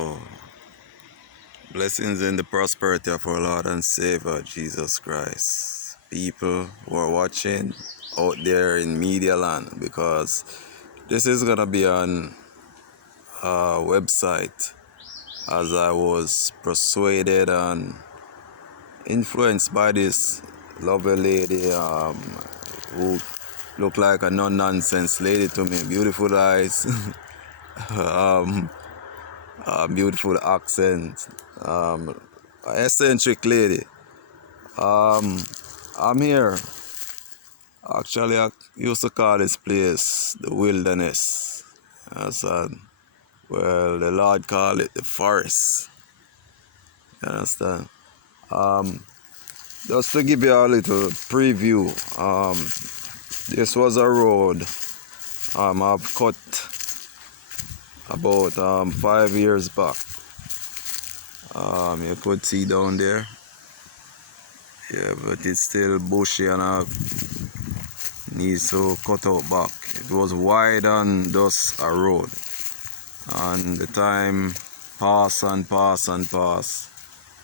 Oh, blessings in the prosperity of our Lord and Savior Jesus Christ. People who are watching out there in media land, because this is gonna be on a website, as I was persuaded and influenced by this lovely lady who looked like a no-nonsense lady to me. Beautiful eyes, um, beautiful accent, eccentric lady. I'm here. Actually, I used to call this place the wilderness. I said, well, the Lord called it the forest. You understand? Um, just to give you a little preview, this was a road I've cut about 5 years back. You could see down there. Yeah, but it's still bushy and I need to cut out back. It was wide and just a road. And the time pass and pass and pass,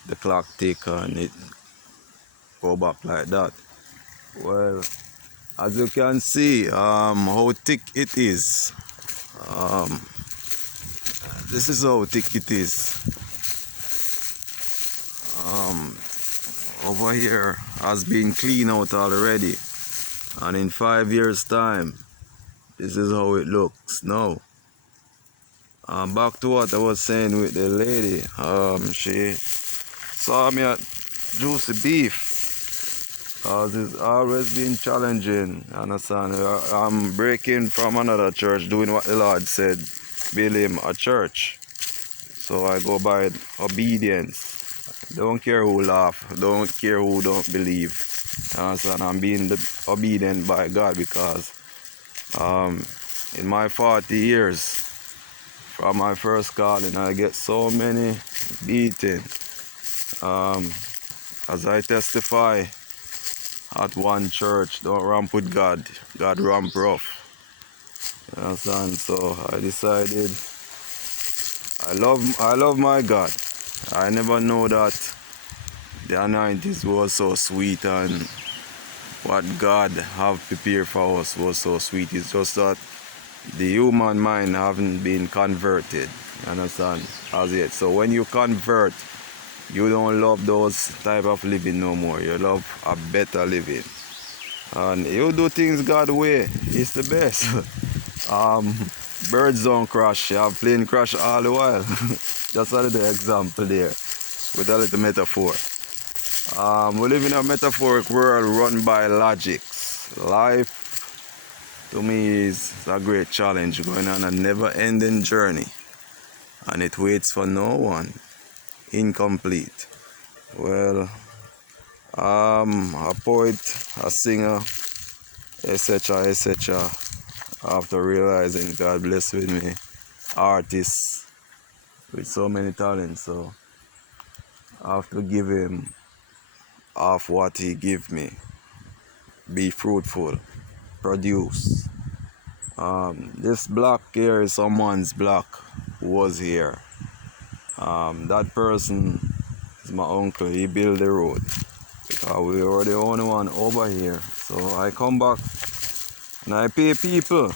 the clock tick and it go back like that. Well, as you can see, how thick it is. This is how thick it is. Over here has been cleaned out already, and in 5 years time, this is how it looks now. Back to what I was saying with the lady. She saw me at Juicy Beef, cause it's always been challenging. Understand? I'm breaking from another church, doing what the Lord said, build him a church. So I go by obedience. Don't care who laugh, don't care who don't believe. Understand? I'm being obedient by God, because in my 40 years from my first calling, I get so many beating. As I testify at one church, don't ramp with God, God ramp rough. You understand? So I decided I love my God. I never know that the anointing was so sweet, and what God have prepared for us was so sweet. It's just that the human mind haven't been converted, you understand, as yet. So when you convert, you don't love those type of living no more. You love a better living, and you do things God's way. It's the best. Birds don't crash. You have plane crash all the while. Just a little example there, with a little metaphor. We live in a metaphoric world run by logics. Life, to me, is a great challenge, going on a never-ending journey, and it waits for no one. Incomplete. Well, a poet, a singer, etc., etc. After realizing God blessed with me, artist with so many talents, so I have to give him half what he give me. Be fruitful, produce. This block here is someone's block who was here. That person is my uncle. He built the road, because we were the only one over here. So I come back and I pay people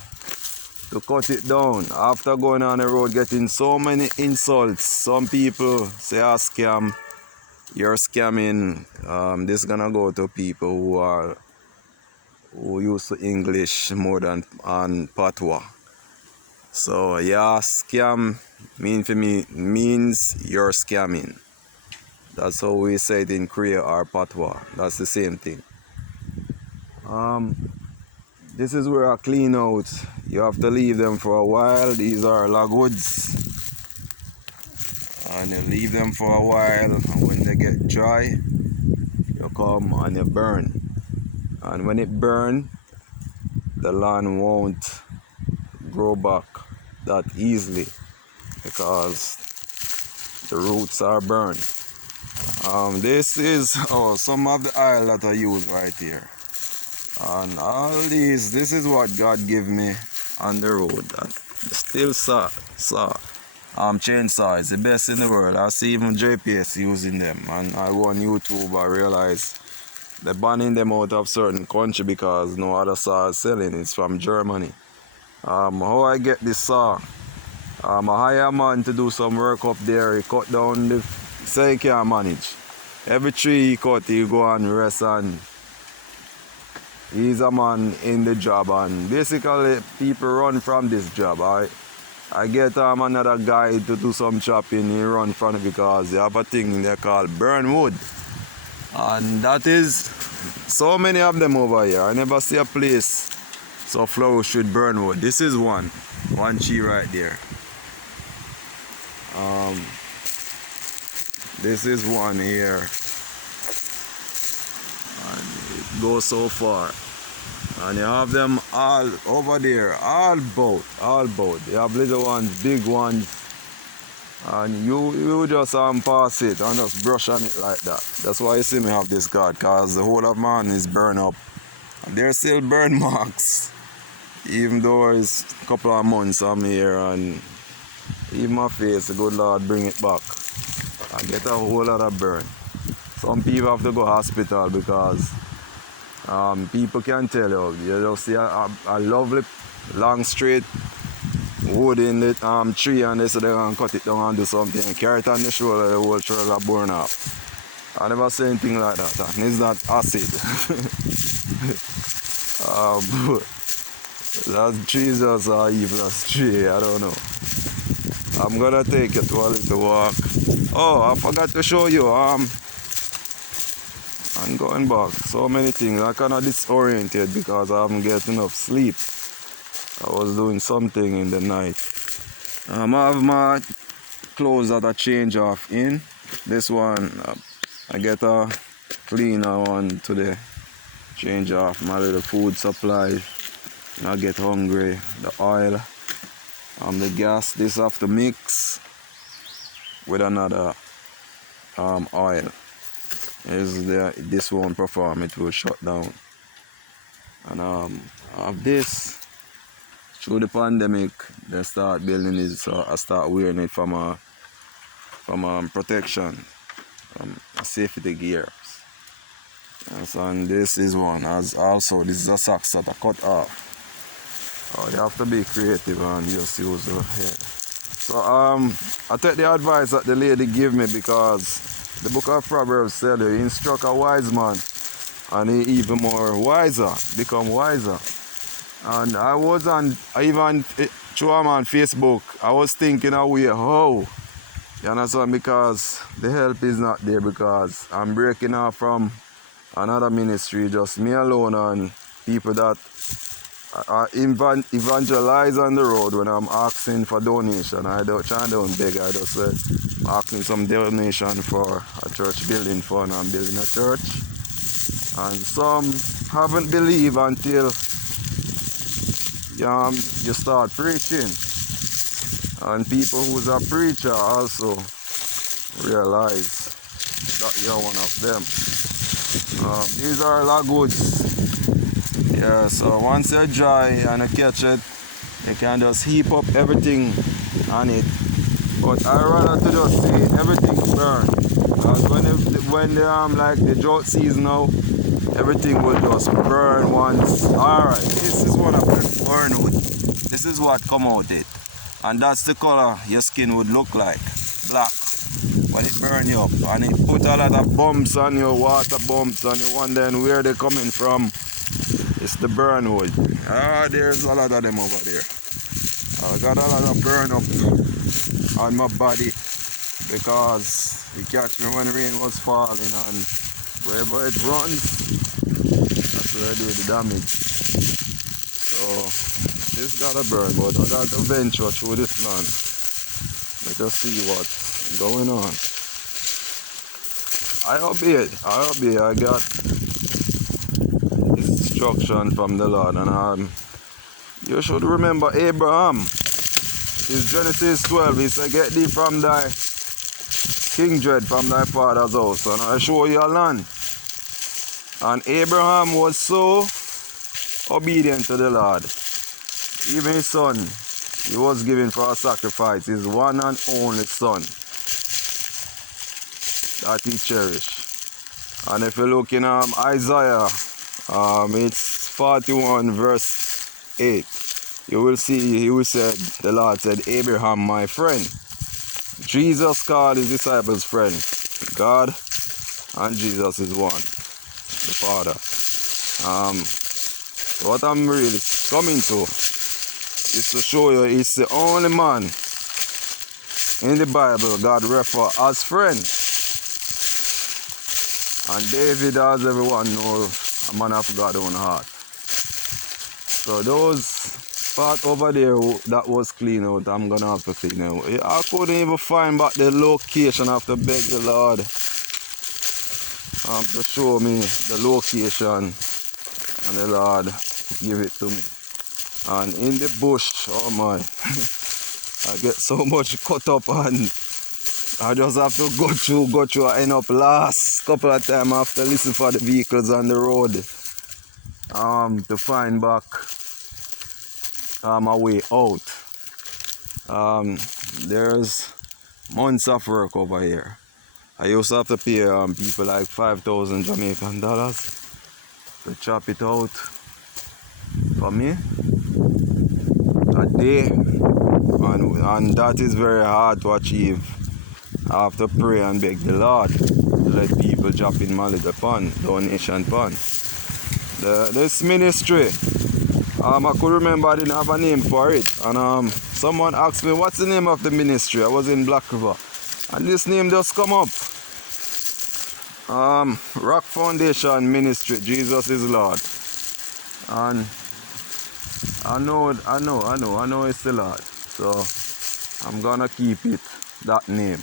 to cut it down. After going on the road, getting so many insults. Some people say, "Ah, scam, you're scamming." This gonna go to people who use English more than on patois. So yeah, scam means you're scamming. That's how we say it in Korea or patois. That's the same thing. This is where I clean out. You have to leave them for a while. These are logwoods, and you leave them for a while, and when they get dry, you come and you burn. And when it burn, the land won't grow back that easily, because the roots are burned. This is some of the oil that I use right here. And all these, this is what God gave me on the road. That still saw. chainsaw is the best in the world. I see even JPS using them, and I go on YouTube, I realize they're banning them out of certain country because no other saw is selling. It's from Germany. How I get this saw? I hire a man to do some work up there. He cut down the, say he can't manage. Every tree he cut, he go and rest, and he's a man in the job, and basically people run from this job. I get another guy to do some chopping, he run from it because they have a thing they call burn wood. And that is so many of them over here. I never see a place so flourish with burn wood. This is one tree right there. This is one here. And it goes so far. And you have them all over there, all both. You have little ones, big ones, and you just pass it and just brush on it like that. That's why you see me have this guard, because the whole of man is burned up. And there's still burn marks, even though it's a couple of months I'm here, and even my face, the good Lord bring it back. I get a whole lot of burn. Some people have to go hospital because people can tell you just see a lovely long straight wood in the tree, and they say they're going to cut it down and do something and carry it on the shoulder, the whole shoulder burn off. I never say anything like that, and it's not acid. That tree is just evil as tree, I don't know. I'm gonna take it to a little walk. Oh, I forgot to show you, I'm going back. So many things. I kind of disoriented because I haven't get enough sleep. I was doing something in the night. I have my clothes that I change off in. This one, I get a cleaner one today. Change off my little food supply. And I get hungry. The oil, the gas. This have to mix with another oil. This won't perform, it will shut down. And I have this. Through the pandemic, they start building this, so I start wearing it from protection, safety gears. And this is one. As also, this is a socks that I cut off. Oh, you have to be creative and just use the head. So I take the advice that the lady gave me, because the book of Proverbs said, you instruct a wise man and he even more wiser, become wiser. And I was even through him on Facebook, I was thinking away how, you understand, because the help is not there, because I'm breaking off from another ministry, just me alone and people that evangelize on the road. When I'm asking for donation, I don't try to beg, I just say asking some donation for a church building fund. I'm building a church, and some haven't believed until you start preaching, and people who's a preacher also realize that you're one of them. These are lagoods. Yeah, so once they're dry and you catch it, you can just heap up everything on it. But I rather to just see everything burn, because when like the drought season now, everything will just burn once. Alright, this is one of the burn wood. This is what come out it. And that's the color your skin would look like. Black. When it burn you up. And it put a lot of bumps on your water bumps, and you wondering where they're coming from. It's the burn wood. There's a lot of them over there. I got a lot of burn up on my body because it catch me when the rain was falling, and wherever it runs, that's where I do the damage. So this gotta burn, but I got to venture through this land. Let us see what's going on. I obey. I got instruction from the Lord, and you should remember Abraham. It's Genesis 12. He said, get thee from thy kindred, from thy father's house, and I show you a land. And Abraham was so obedient to the Lord. Even his son he was given for a sacrifice, his one and only son that he cherished. And if you look in Isaiah, it's 41 verse 8, you will see, he will say, the Lord said, Abraham my friend. Jesus called his disciples friend. God and Jesus is one, the Father. What I'm really coming to is to show you it's the only man in the Bible God refer as friend. And David, as everyone knows, a man of God's own heart. So those part over there that was clean out, I'm gonna have to clean out. I couldn't even find back the location. I have to beg the Lord to show me the location, and the Lord give it to me. And in the bush, oh my, I get so much cut up, and I just have to go through. I end up last couple of times after listen for the vehicles on the road to find back my way out. There's months of work over here. I used to have to pay people like 5,000 Jamaican dollars to chop it out for me a day, and that is very hard to achieve. I have to pray and beg the Lord to let people drop in my little pan, donation pan. This ministry, I could remember I didn't have a name for it, and someone asked me what's the name of the ministry. I was in Black River, and this name just come up. Rock Foundation Ministry, Jesus is Lord. And I know it's the Lord, so I'm gonna keep it that name.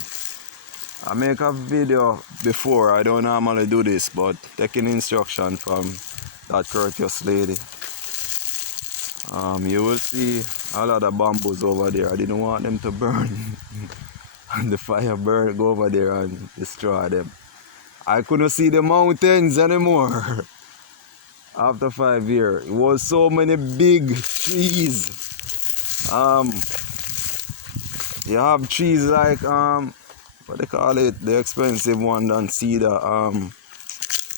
I make a video before, I don't normally do this, but taking instruction from that courteous lady. You will see a lot of bamboos over there. I didn't want them to burn and the fire burn, go over there and destroy them. I couldn't see the mountains anymore after 5 years. It was so many big trees. You have trees like what they call it, the expensive one than cedar.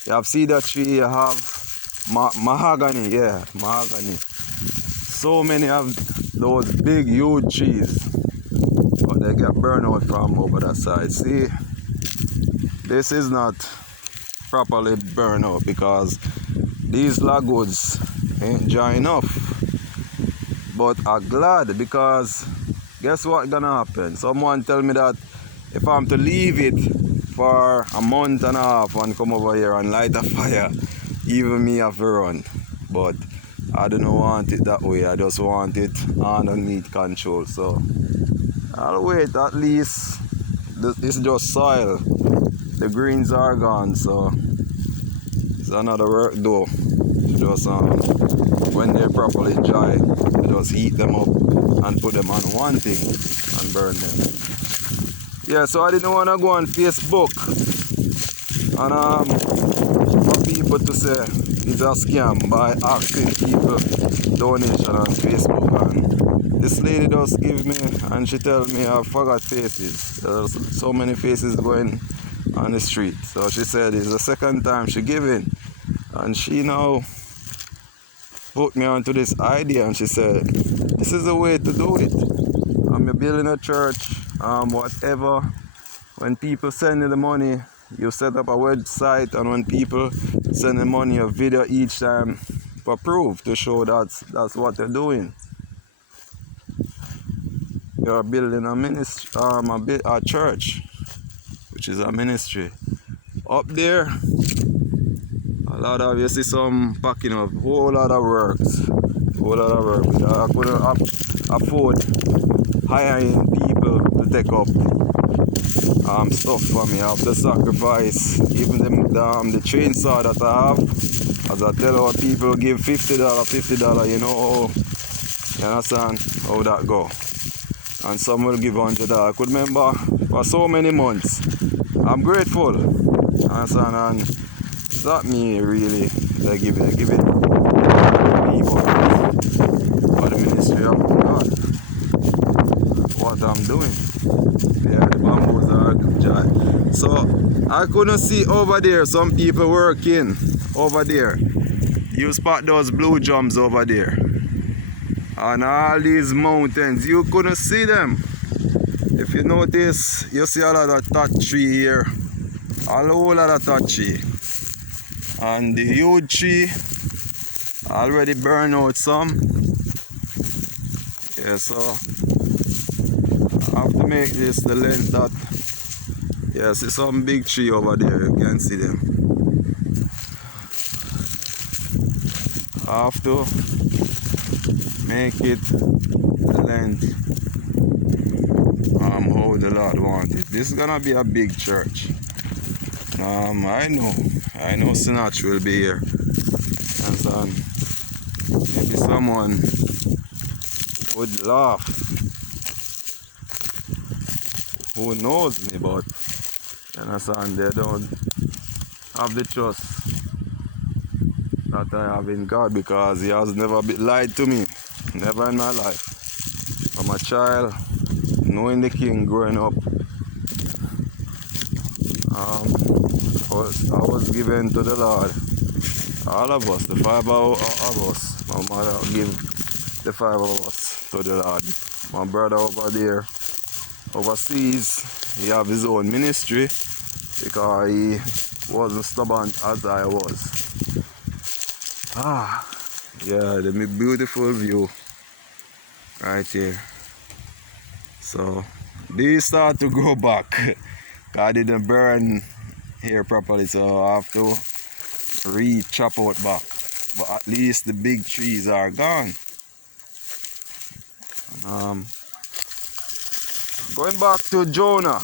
You have cedar tree, you have mahogany, yeah, mahogany. So many of those big, huge trees, but they get burned out from over that side. See, this is not properly burned out because these lagwoods ain't dry enough. But I'm glad because guess what's gonna happen? Someone tell me that if I'm to leave it for a month and a half and come over here and light a fire, even me have to run. But I don't want it that way. I just want it underneath control. So I'll wait. At least this is just soil. The greens are gone, so it's another work though. Just when they're properly dry, you just heat them up and put them on one thing and burn them. Yeah, so I didn't want to go on Facebook and for people to say it's a scam by asking people donation on Facebook. And this lady just give me, and she tell me I forgot faces. There's so many faces going on the street. So she said it's the second time she giving, and she now put me onto this idea, and she said this is the way to do it. I'm building a church, whatever. When people send you the money, you set up a website, and when people send the money, a video each time for proof to show that's what they're doing. You're building a ministry, a church, which is a ministry. Up there, a lot of, you see some packing up, whole lot of works. I couldn't afford hiring people to take up stuff for me. I have to sacrifice even the chainsaw that I have. As I tell our people, give $50, you know, you understand how that go. And some will give $100. I could remember for so many months. I'm grateful, understand, and it's not me really. They give it for the ministry of God. what I'm doing. Yeah, the bamboos are dry. So I couldn't see over there some people working over there. You spot those blue drums over there. And all these mountains, you couldn't see them. If you notice, you see a lot of that tree here. A whole lot of that tree. And the huge tree already burned out some. Yeah, so I have to make this the length that, yeah, see some big tree over there, you can see them. I have to make it the length how the Lord wants it. This is gonna be a big church. I know Sinach will be here. And so maybe someone would laugh who knows me, but you understand, they don't have the trust that I have in God, because He has never lied to me, never in my life. From a child, knowing the King, growing up, I was given to the Lord. All of us, the five of us. My mother gave the five of us to the Lord. My brother over there, overseas, he have his own ministry because he wasn't stubborn as I was. Yeah, the beautiful view right here. So these start to grow back. I didn't burn here properly, so I have to re-chop out back. But at least the big trees are gone. Going back to Jonah.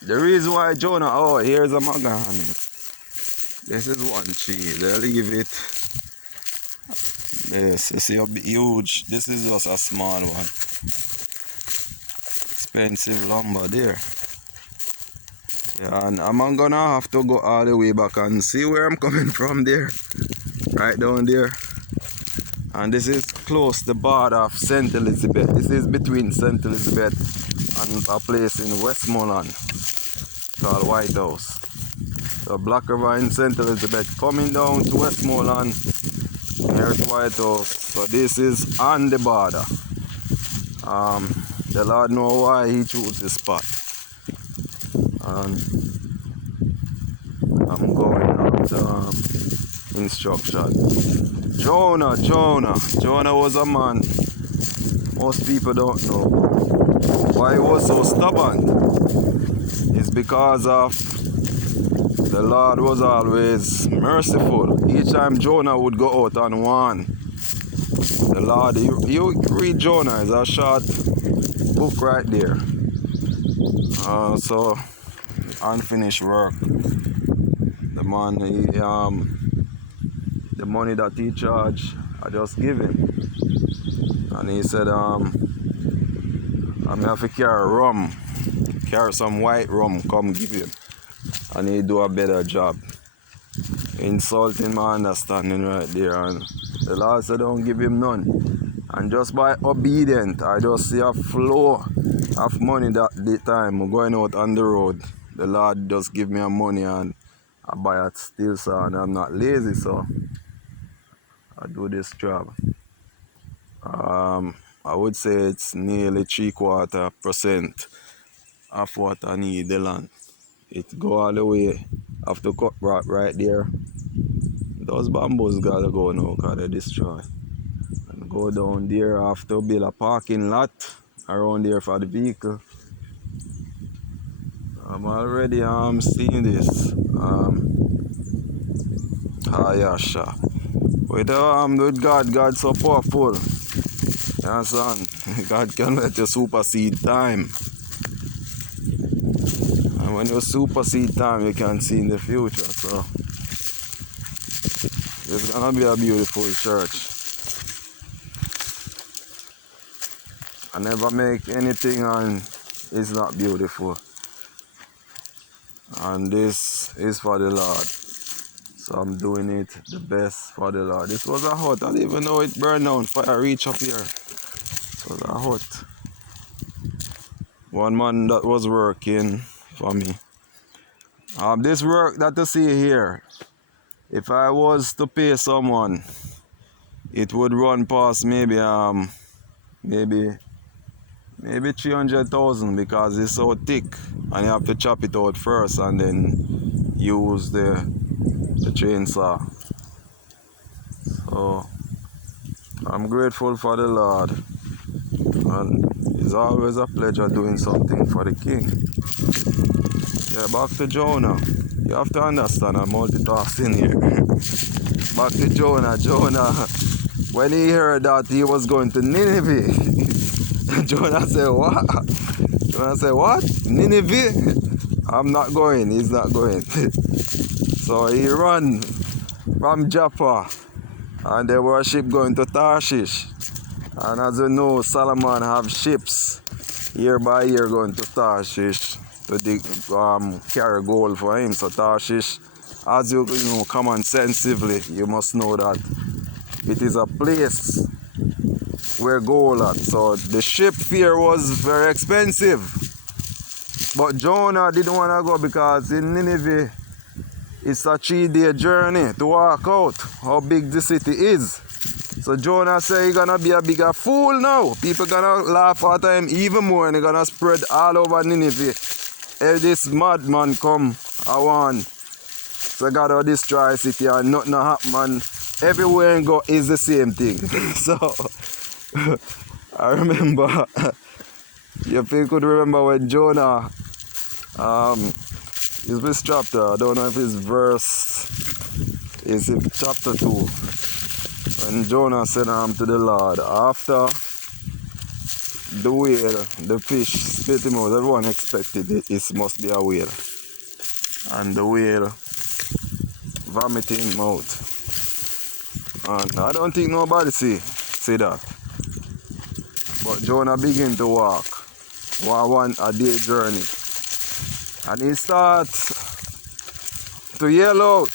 The reason why Jonah, oh, here's a mahogany. This is one tree. They leave it. This, you see how huge. This is just a small one. Expensive lumber there. Yeah, and I'm gonna have to go all the way back and see where I'm coming from there. Right down there. And this is close to the border of St. Elizabeth. This is between St. Elizabeth and a place in Westmoreland called White House. So Black River in St. Elizabeth coming down to Westmoreland, near to White House. So this is on the border. The Lord knows why He chose this spot. And I'm going after instruction. Jonah was a man most people don't know. Why he was so stubborn is because of the Lord was always merciful. Each time Jonah would go out and warn, the Lord, you read Jonah, it's a short book right there. So unfinished work. The man, the money that he charged, I just give him. And he said, I'm have to carry some white rum, come give him. And he do a better job. Insulting my understanding right there. And the Lord said, don't give him none. And just by obedient, I just see a flow of money that the time going out on the road. The Lord just give me a money and I buy a steel saw, and I'm not lazy, so I do this job. I would say it's nearly 3/4% of what I need the land. It go all the way. I have to cut right there. Those bamboos gotta go now because they destroy. And go down there, I have to build a parking lot around there for the vehicle. I'm already seeing this. Yasha. With God, God's so powerful. You understand? God can let you supersede time. And when you supersede time, you can see in the future. So it's gonna be a beautiful church. I never make anything and it's not beautiful. And this is for the Lord. So I'm doing it the best for the Lord. This was a hut. I didn't even know it burned down. Fire reach up here. It was a hut. one man that was working for me. This work that you see here, if I was to pay someone, it would run past maybe 300,000 because it's so thick and you have to chop it out first and then use the chainsaw. So I'm grateful for the Lord, and it's always a pleasure doing something for the King. Yeah, back to Jonah. You have to understand I'm multitasking here. Back to Jonah. Jonah, when he heard that he was going to Nineveh, Jonah said, what? Jonah said, what? Nineveh? I'm not going. He's not going. So he ran from Joppa, and there was a ship going to Tarshish. And as you know, Solomon have ships year by year going to Tarshish to carry gold for him. So Tarshish, as you know, common sensibly, you must know that it is a place where gold at. So the ship fare was very expensive. But Jonah didn't want to go because in Nineveh, it's a 3-day journey to walk out how big the city is. So Jonah said he's gonna be a bigger fool now. People gonna laugh at him even more and they're gonna spread all over Nineveh. If this madman come, I want. So God will destroy city and nothing happen, and everywhere you go is the same thing. So I remember, if you could remember when Jonah, is this chapter, I don't know if it's verse, is it chapter 2, when Jonah said to the Lord, after the whale, the fish spit him out, everyone expected it must be a whale, and the whale vomited him out, and I don't think nobody see that. But Jonah began to walk a day journey. And he starts to yell out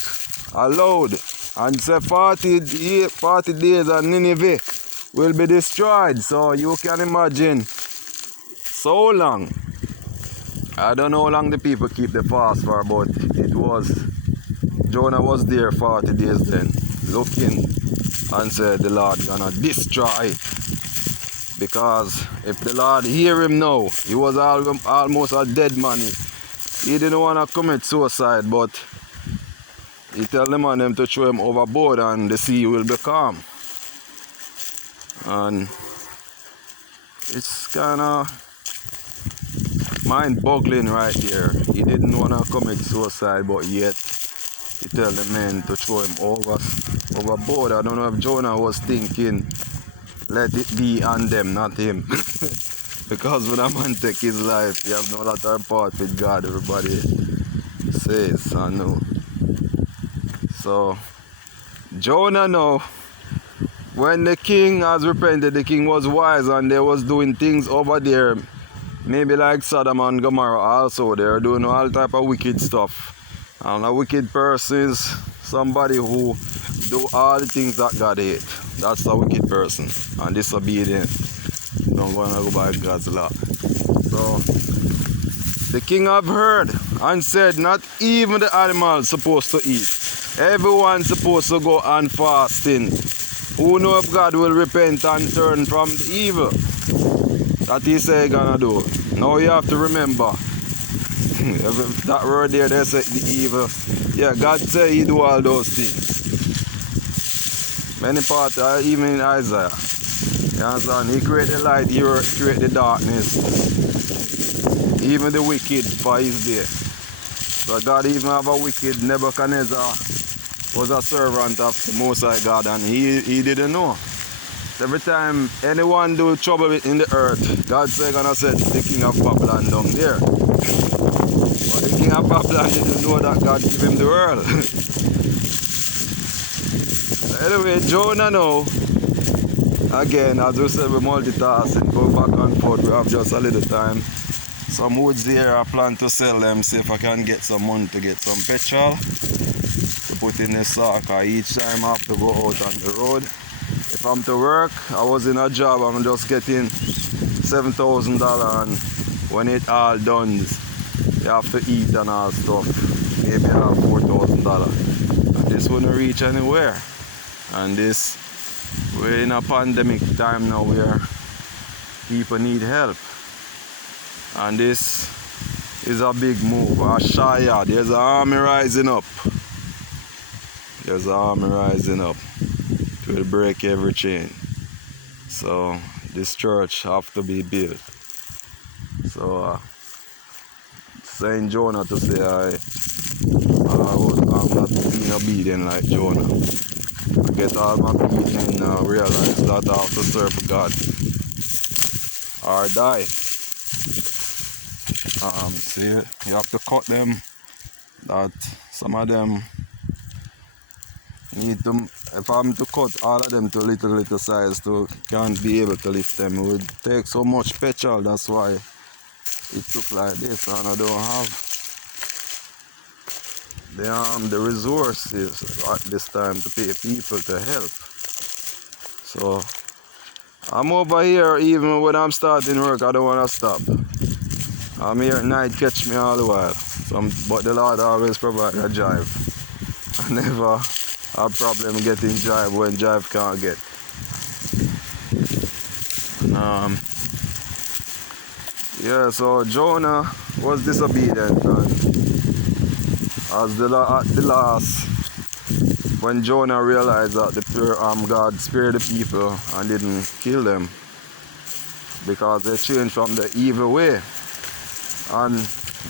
aloud and say 40 days and Nineveh will be destroyed. So you can imagine so long. I don't know how long the people keep the fast for, but Jonah was there 40 days then, looking and said the Lord gonna destroy it. Because if the Lord hear him now, he was almost a dead man. He didn't want to commit suicide, but he tell them and them to throw him overboard and the sea will be calm. And it's kind of mind-boggling right there. He didn't want to commit suicide, but yet he tell the men to throw him overboard. I don't know if Jonah was thinking, let it be on them, not him. Because when a man take his life, you have no other part with God, everybody says, I know. So, Jonah now, when the king has repented, the king was wise and they was doing things over there, maybe like Sodom and Gomorrah also, they are doing all type of wicked stuff. And a wicked person is somebody who do all the things that God hates. That's a wicked person and disobedient. Don't want to go by God's law. So the king have heard and said not even the animals supposed to eat. Everyone's supposed to go on fasting. Who know if God will repent and turn from the evil that he said gonna do. Now you have to remember that word there, they say the evil. Yeah, God said he do all those things. Many parts, even in Isaiah. You understand? He created the light, he created the darkness. Even the wicked for his day. So God even have a wicked Nebuchadnezzar was a servant of the Most High God and he didn't know. Every time anyone do trouble in the earth, God said gonna set the king of Babylon down there. But the king of Babylon didn't know that God gave him the world. Anyway, Jonah now, again, as we said, we're multitasking, go back and forth, we have just a little time. Some woods here I plan to sell them, see if I can get some money to get some petrol to put in the sack. Each time I have to go out on the road. If I'm to work, I was in a job, I'm just getting $7,000 and when it all done, you have to eat and all stuff. Maybe you have $4,000. And this wouldn't reach anywhere. And this, we're in a pandemic time now where people need help. And this is a big move. Ashaya, there's an army rising up. There's an army rising up. It will break every chain. So this church have to be built. So saying Jonah to say I'm not being obedient like Jonah. I get all my people and realize that I have to serve God or die. See, you have to cut them. That some of them need to. If I'm to cut all of them to little size to can't be able to lift them, it would take so much petrol. That's why it took like this, and I don't have the resources at this time to pay people to help. So I'm over here even when I'm starting work. I don't want to stop. I'm here at night, catch me all the while. But the Lord always provide a drive. I never have problem getting drive when drive can't get. Yeah, so Jonah was disobedient, and at the last, when Jonah realized that God spared the people and didn't kill them because they changed from the evil way. And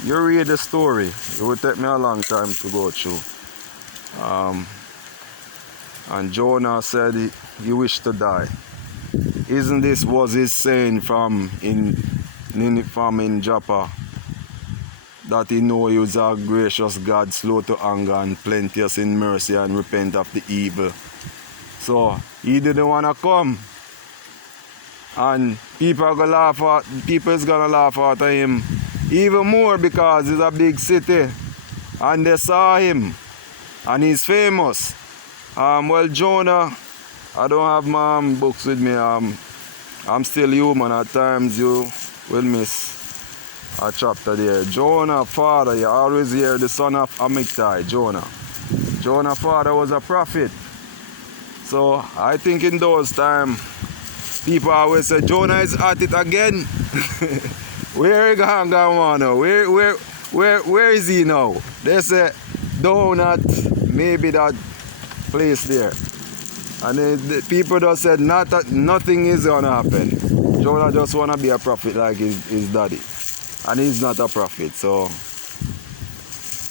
you read the story, it would take me a long time to go through. And Jonah said he wished to die. Isn't this was his saying from in Joppa, that he know he was a gracious God, slow to anger and plenteous in mercy, and repent of the evil. So he didn't want to come, and people is gonna laugh at him even more because it's a big city and they saw him and he's famous. Well, Jonah, I don't have my books with me. I'm still human. At times you will miss a chapter there. Jonah father, you always hear the son of Amittai, Jonah. Jonah father was a prophet. So I think in those times, people always say Jonah is at it again. Where is he going now? Where is he now? They say down at maybe that place there. And the people just said nothing is gonna happen. Jonah just wanna be a prophet like his daddy. And he's not a prophet, so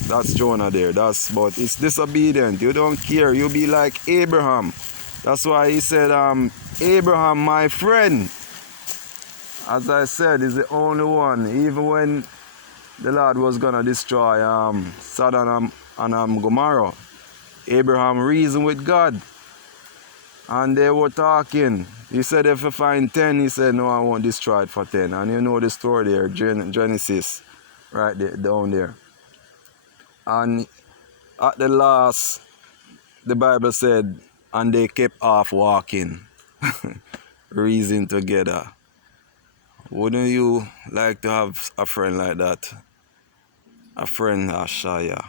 that's Jonah there. But it's disobedient. You don't care. You be like Abraham. That's why he said, Abraham, my friend. As I said, is the only one. Even when the Lord was gonna destroy Sodom and Gomorrah, Abraham reasoned with God. And they were talking. He said, if I find 10, he said, no, I won't destroy it for 10. And you know the story there, Genesis, right there, down there. And at the last, the Bible said, and they kept off walking, reason together. Wouldn't you like to have a friend like that? A friend, Ashaya,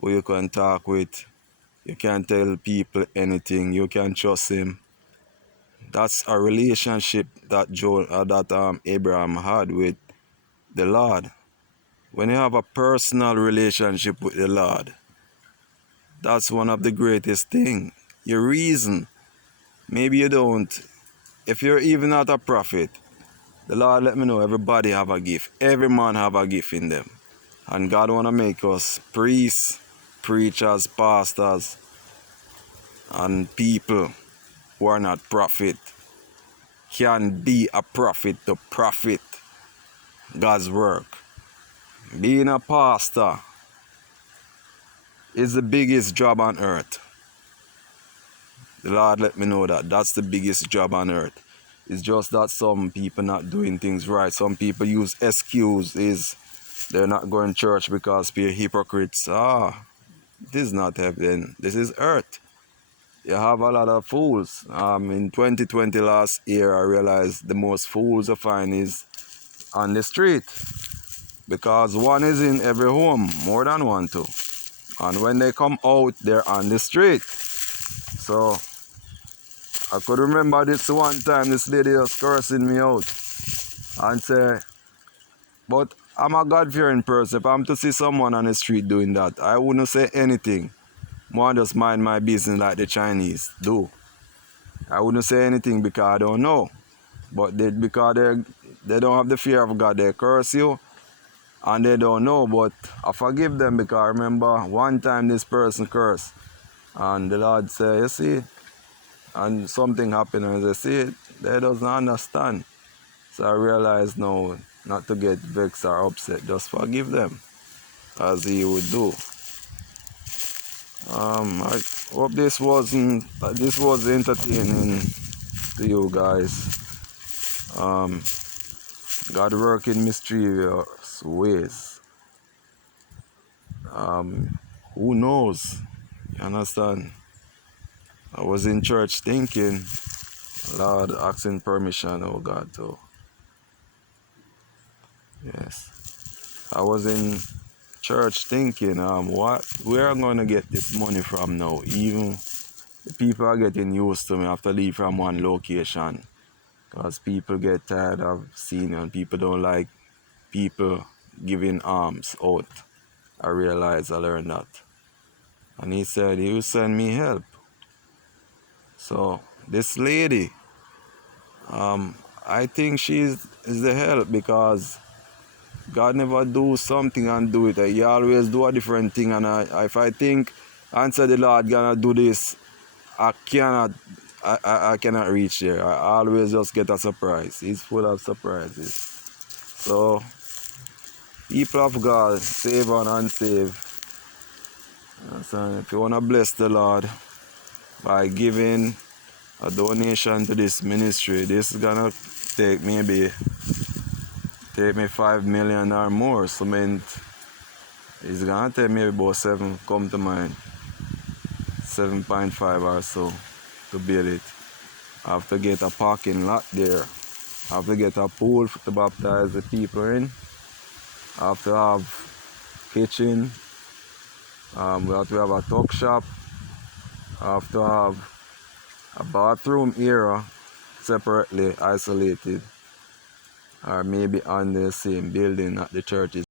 who you can talk with. You can tell people anything. You can trust him. That's a relationship that Abraham had with the Lord. When you have a personal relationship with the Lord, that's one of the greatest things. You reason. Maybe you don't. If you're even not a prophet, the Lord let me know everybody have a gift. Every man have a gift in them. And God want to make us priests, preachers, pastors, and people who are not prophet can be a prophet to profit God's work. Being a pastor is the biggest job on earth. The Lord let me know that. That's the biggest job on earth. It's just that some people not doing things right. Some people use excuses. They're not going to church because they're hypocrites. This is not heaven. This is earth. You have a lot of fools. In 2020 last year, I realized the most fools I find is on the street, because one is in every home, more than one too. And when they come out, they're on the street. So I could remember this one time, this lady was cursing me out and say, but I'm a God-fearing person. If I'm to see someone on the street doing that, I wouldn't say anything. More just mind my business like the Chinese do. I wouldn't say anything because I don't know. But because they don't have the fear of God, they curse you and they don't know. But I forgive them because I remember one time this person cursed and the Lord said, you see, and something happened and they see, they doesn't understand. So I realized now not to get vexed or upset, just forgive them as He would do. I hope this was entertaining to you guys. God work in mysterious ways. Who knows? You understand? I was in church thinking, Lord, asking permission, oh God, to yes. I was in church thinking, where am I gonna get this money from now? Even the people are getting used to me. I have to leave from one location. Because people get tired of seeing it and people don't like people giving alms out. I learned that. And He said He will send me help. So this lady, I think she is the help, because God never do something and do it. He always do a different thing. And if I think, answer the Lord gonna do this, I cannot reach there. I always just get a surprise. He's full of surprises. So people of God, save and unsave. So if you want to bless the Lord by giving a donation to this ministry, this is gonna take me 5 million or more. So it's gonna take maybe about 7.5 or so to build it. I have to get a parking lot there. I have to get a pool to baptize the people in. I have to have kitchen. We have to have a tuck shop. I have to have a bathroom area separately isolated, or maybe on the same building that the church is.